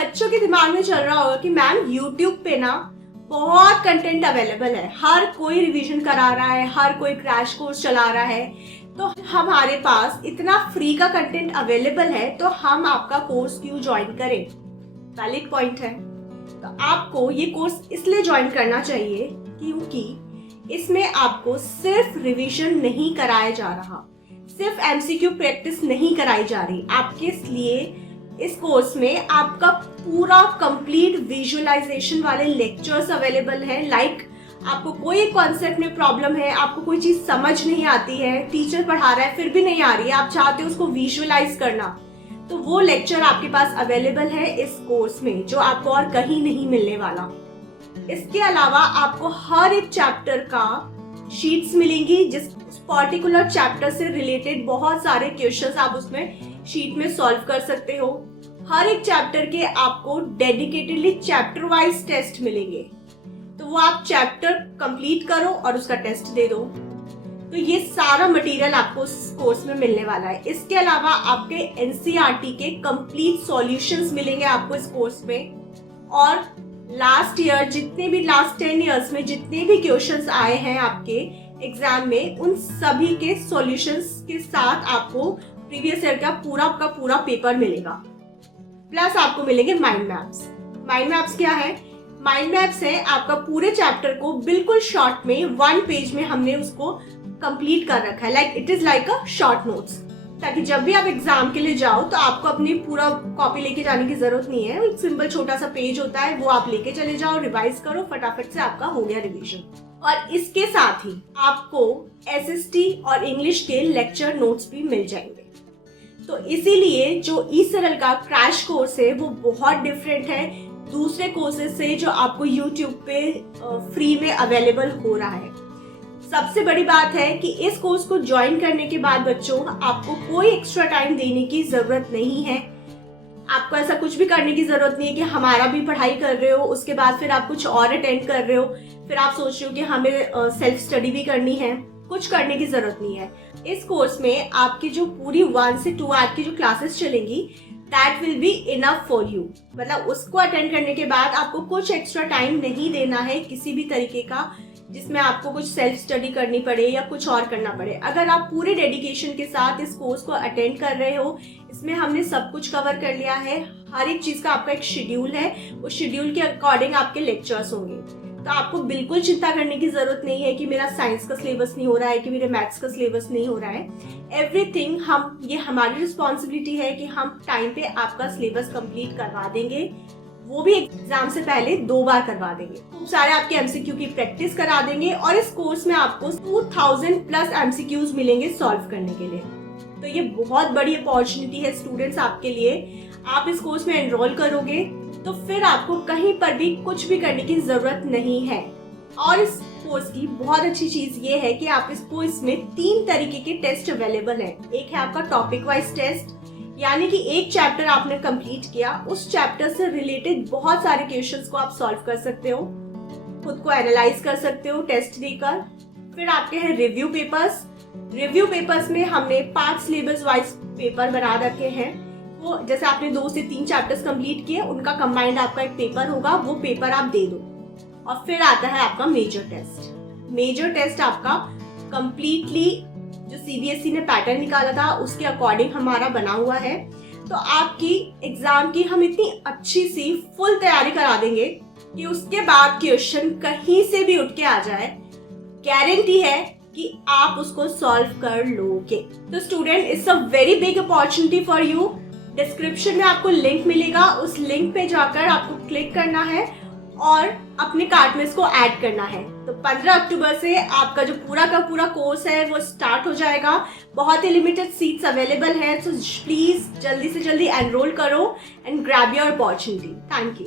बच्चों के दिमाग में चल रहा होगा कि मैम यूट्यूब पे ना बहुत कंटेंट अवेलेबल है, हर कोई रिवीजन करा रहा है, हर कोई क्रैश कोर्स चला रहा है, तो हमारे पास इतना फ्री का कंटेंट अवेलेबल है तो हम आपका कोर्स क्यों ज्वाइन करें। वैलिड पॉइंट है। तो आपको ये कोर्स इसलिए ज्वाइन करना चाहिए क्योंकि इसमें आपको सिर्फ रिवीजन नहीं कराया जा रहा, सिर्फ एमसीक्यू प्रैक्टिस नहीं कराई जा रही, आपके लिए इस कोर्स में आपका पूरा कंप्लीट विजुअलाइजेशन वाले लेक्चर्स अवेलेबल हैं। लाइक आपको कोई कॉन्सेप्ट में प्रॉब्लम है, आपको कोई चीज समझ नहीं आती है, टीचर पढ़ा रहा है फिर भी नहीं आ रही है, आप चाहते हो उसको विजुअलाइज करना, तो वो लेक्चर आपके पास अवेलेबल है इस कोर्स में, जो आपको और कहीं नहीं मिलने वाला। इसके अलावा आपको हर एक चैप्टर का शीट्स मिलेंगी, जिस पर्टिकुलर चैप्टर से रिलेटेड बहुत सारे क्वेश्चंस आप उसमें शीट में सॉल्व कर सकते हो। हर एक चैप्टर के आपको डेडिकेटेडली चैप्टर वाइज टेस्ट मिलेंगे, तो वो आप चैप्टर कंप्लीट करो और उसका टेस्ट दे दो। तो ये सारा मटेरियल आपको इस कोर्स में मिलने वाला है। इसके अलावा आपके एनसीईआरटी के कंप्लीट सॉल्यूशंस मिलेंगे आपको इस कोर्स में, और लास्ट 10 इयर्स में जितने भी क्वेश्चंस आए हैं आपके एग्जाम में, उन सभी के सॉल्यूशंस के साथ आपको प्रीवियस ईयर का पूरा पेपर मिलेगा। प्लस आपको मिलेंगे माइंड मैप्स। माइंड मैप्स क्या है? माइंड मैप्स है आपका पूरे चैप्टर को बिल्कुल शॉर्ट में 1 पेज में हमने उसको कंप्लीट कर रखा है। Like it is like a short notes, ताकि जब भी आप एग्जाम के लिए जाओ तो आपको अपनी पूरा कॉपी लेके जाने की जरूरत नहीं है। एक सिंपल छोटा सा पेज होता है, वो आप लेके चले जाओ, रिवाइज करो, फटाफट से आपका हो गया रिवीजन। और इसके साथ ही आपको एसएसटी और इंग्लिश के लेक्चर नोट्स भी मिल जाएंगे। तो इसीलिए जो ई-सरल का क्रैश कोर्स है वो बहुत डिफरेंट है दूसरे कोर्सेज से जो आपको यूट्यूब पे फ्री में अवेलेबल हो रहा है। सबसे बड़ी बात है कि इस कोर्स को ज्वाइन करने के बाद बच्चों आपको कोई एक्स्ट्रा टाइम देने की जरूरत नहीं है। आपको ऐसा कुछ भी करने की जरूरत नहीं है कि हमारा भी पढ़ाई कर रहे हो, उसके बाद फिर आप कुछ और अटेंड कर रहे हो, फिर आप सोच रहे हो कि हमें सेल्फ स्टडी भी करनी है। कुछ करने की जरूरत नहीं है। इस कोर्स में आपकी जो पूरी 1 से 2 आवर की जो क्लासेस चलेंगी, that will be enough for you. मतलब उसको अटेंड करने के बाद आपको कुछ एक्स्ट्रा टाइम नहीं देना है किसी भी तरीके का, जिसमें आपको कुछ सेल्फ स्टडी करनी पड़े या कुछ और करना पड़े। अगर आप पूरे डेडिकेशन के साथ इस कोर्स को अटेंड कर रहे हो, इसमें हमने सब कुछ कवर कर लिया है। हर एक चीज का आपका एक शेड्यूल है, उस शेड्यूल के अकॉर्डिंग आपके लेक्चर्स होंगे। तो आपको बिल्कुल चिंता करने की जरूरत नहीं है कि मेरा साइंस का सिलेबस नहीं हो रहा है, कि मेरे मैथ्स का सिलेबस नहीं हो रहा है। एवरीथिंग ये हमारी रिस्पॉन्सिबिलिटी है कि हम टाइम पे आपका सिलेबस कंप्लीट करवा देंगे, वो भी एग्जाम से पहले 2 बार करवा देंगे। खूब सारे आपके एमसीक्यू की प्रैक्टिस करा देंगे, और इस कोर्स में आपको 2000 प्लस एमसीक्यूज मिलेंगे सॉल्व करने के लिए। तो ये बहुत बड़ी अपॉर्चुनिटी है स्टूडेंट्स आपके लिए। आप इस कोर्स में एनरोल करोगे तो फिर आपको कहीं पर भी कुछ भी करने की जरूरत नहीं है। और इस कोर्स की बहुत अच्छी चीज ये है कि आप इसमें 3 तरीके के टेस्ट अवेलेबल है। एक है आपका टॉपिक वाइज टेस्ट, यानी कि एक चैप्टर आपने कंप्लीट किया, उस चैप्टर से रिलेटेड बहुत सारे क्वेश्चंस को आप सॉल्व कर सकते हो, खुद को एनालाइज कर सकते हो टेस्ट देकर। फिर आपके हैं रिव्यू पेपर्स। रिव्यू पेपर्स में हमने 5 सिलेबस वाइज पेपर बना रखे हैं। वो जैसे आपने 2 से 3 चैप्टर्स कंप्लीट किए, उनका कंबाइंड आपका एक पेपर होगा, वो पेपर आप दे दो। और फिर आता है आपका मेजर टेस्ट। मेजर टेस्ट आपका कंप्लीटली जो सीबीएसई ने पैटर्न निकाला था उसके अकॉर्डिंग हमारा बना हुआ है। तो आपकी एग्जाम की हम इतनी अच्छी सी फुल तैयारी करा देंगे कि उसके बाद क्वेश्चन कहीं से भी उठ के आ जाए, गारंटी है कि आप उसको सॉल्व कर लोगे। तो student, it's a very big opportunity for you. Description में आपको लिंक मिलेगा, उस लिंक पे जाकर आपको क्लिक करना है और अपने कार्ट में इसको ऐड करना है। तो 15 अक्टूबर से आपका जो पूरा का पूरा कोर्स है वो स्टार्ट हो जाएगा। बहुत ही लिमिटेड सीट्स अवेलेबल है, तो प्लीज जल्दी से जल्दी एनरोल करो and grab your opportunity. Thank you.